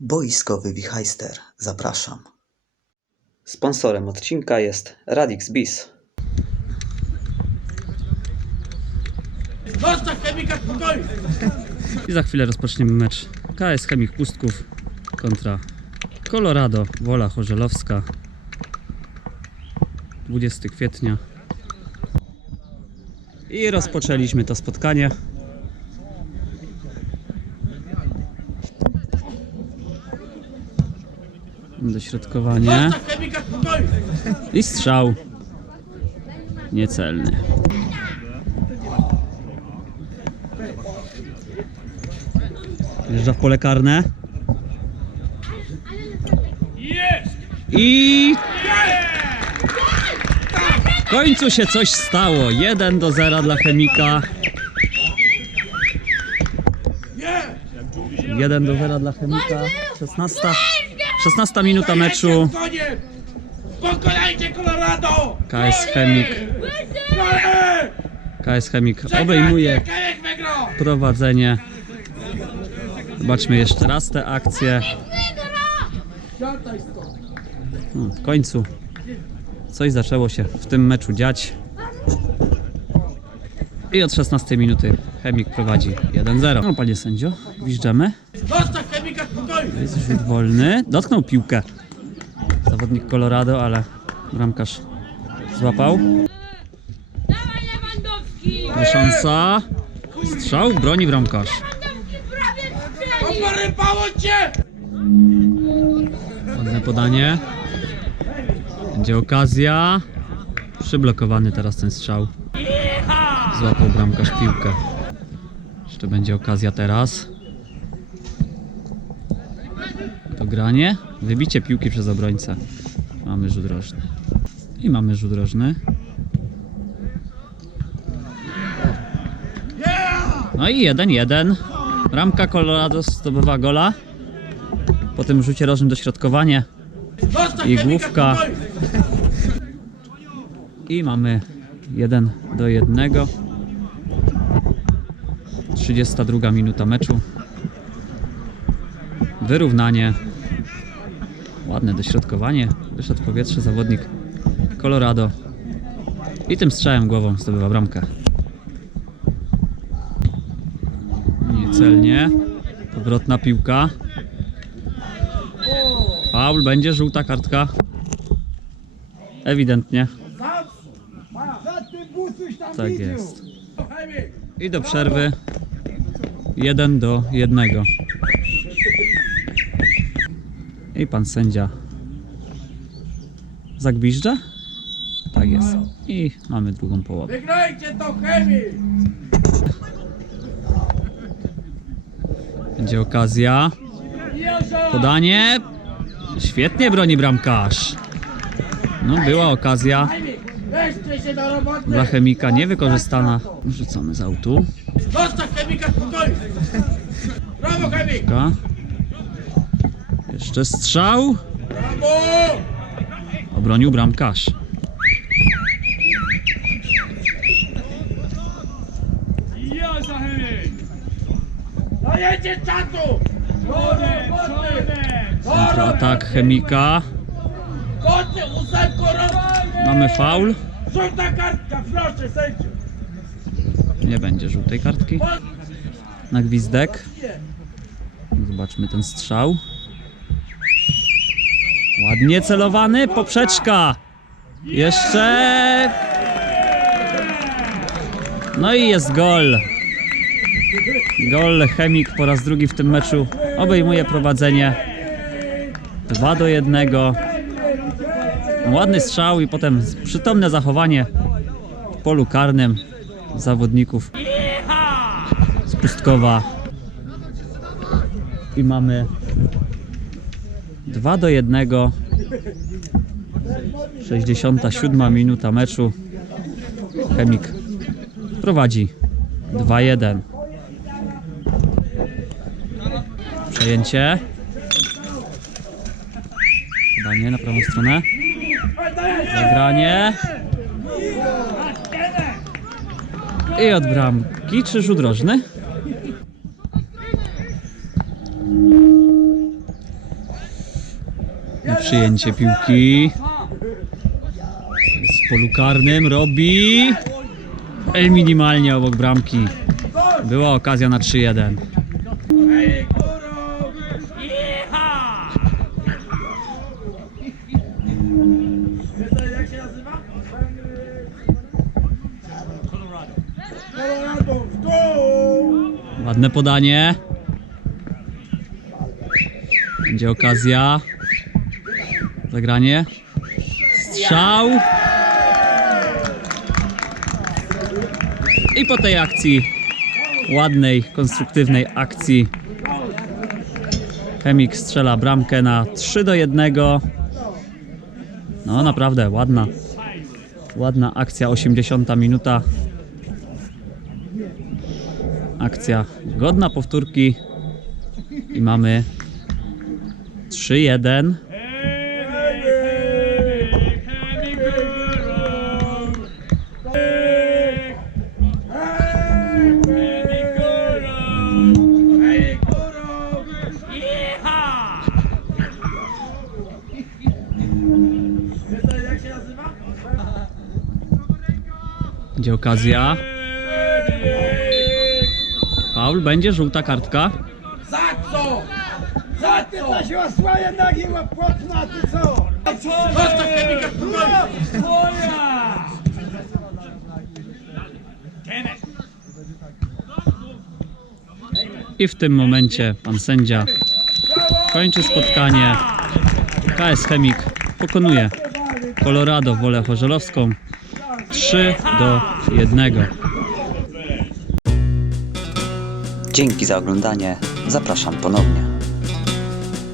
Boiskowy Wichajster. Zapraszam. Sponsorem odcinka jest Radix Bis. Zostaw chemika w spokoju! I za chwilę rozpoczniemy mecz KS Chemik Pustków kontra Colorado Wola Chorzelowska 20 kwietnia i rozpoczęliśmy to spotkanie dośrodkowanie i strzał niecelny Wjeżdża w pole karne. I w końcu się coś stało. 1 do 0 dla Chemika. 1 do 0 dla Chemika. 16, 16 minuta meczu. Pokonajcie Colorado! KS Chemik. KS Chemik obejmuje prowadzenie. Zobaczmy jeszcze raz te akcje. No, w końcu coś zaczęło się w tym meczu dziać. I od 16 minuty Chemik prowadzi 1-0. No panie sędzio, wjeżdżamy. Zostaw chemika spokoju! Jest rzut wolny. Dotknął piłkę. Zawodnik Colorado, ale bramkarz złapał. Dawaj Lewandowski! Szansa. Strzał, broni bramkarz. Lewandowski prawie strzelił! Porypało cię! Ładne podanie. Będzie okazja. Przyblokowany teraz ten strzał. Złapał bramkarz piłkę. Jeszcze będzie okazja teraz. To granie. Wybicie piłki przez obrońcę. Mamy rzut rożny. I mamy rzut rożny. No i 1-1. Ramka Colorado zdobywa gola. Po tym rzucie rożnym dośrodkowanie. I główka. I mamy 1 do 1. 32 minuta meczu. Wyrównanie. Ładne dośrodkowanie. Wyszedł w powietrze zawodnik Colorado. I tym strzałem głową zdobywa bramkę. Niecelnie. Powrotna piłka. Faul będzie, żółta kartka. Ewidentnie. Tak jest. I do przerwy 1 do 1. I pan sędzia zagwiżdża? Tak jest. I mamy drugą połowę. Wygrajcie to chemik! Będzie okazja. Podanie. Świetnie broni bramkarz. No była okazja dla chemika niewykorzystana. Rzucony z autu. Zostaw chemika spokoju! Brawo chemik! Jeszcze strzał. Brawo! Obronił bramkarz. Dajecie czatu! Kontratak chemika. Koty, ósemko! Mamy faul. Żółta kartka, proszę sędziu! Nie będzie żółtej kartki. Na gwizdek. Zobaczmy ten strzał. Ładnie celowany. Poprzeczka. Jeszcze. No i jest gol. Gol Chemik po raz drugi w tym meczu obejmuje prowadzenie 2 do 1. Ładny strzał i potem przytomne zachowanie w polu karnym zawodników z Pustkowa. I mamy 2 do 1. 67 minuta meczu. Chemik prowadzi 2-1. Przejęcie. Podanie na prawą stronę. Zagranie. I od bramki, czy rzut rożny? Na przyjęcie piłki. Jest w polu karnym, robi Ej, minimalnie obok bramki. Była okazja na 3-1. Ej, kurą! Iha! Wiesz co, jak się nazywa? Colorado. Colorado, w dół! Ładne podanie. Będzie okazja. Zagranie. Strzał. I po tej akcji, ładnej, konstruktywnej akcji, Chemik strzela bramkę na 3 do 1. No naprawdę ładna. Ładna akcja, 80 minuta. Akcja godna powtórki. I mamy 3-1. Będzie okazja. Paul, będzie żółta kartka. Za co? Za co? się osłaje nagi łapotna, ty co? Zostaw chemika w! Twoja! I w tym momencie pan sędzia kończy spotkanie. KS Chemik pokonuje Colorado Wolę Chorzelowską 3 do 1. Dzięki za oglądanie. Zapraszam ponownie.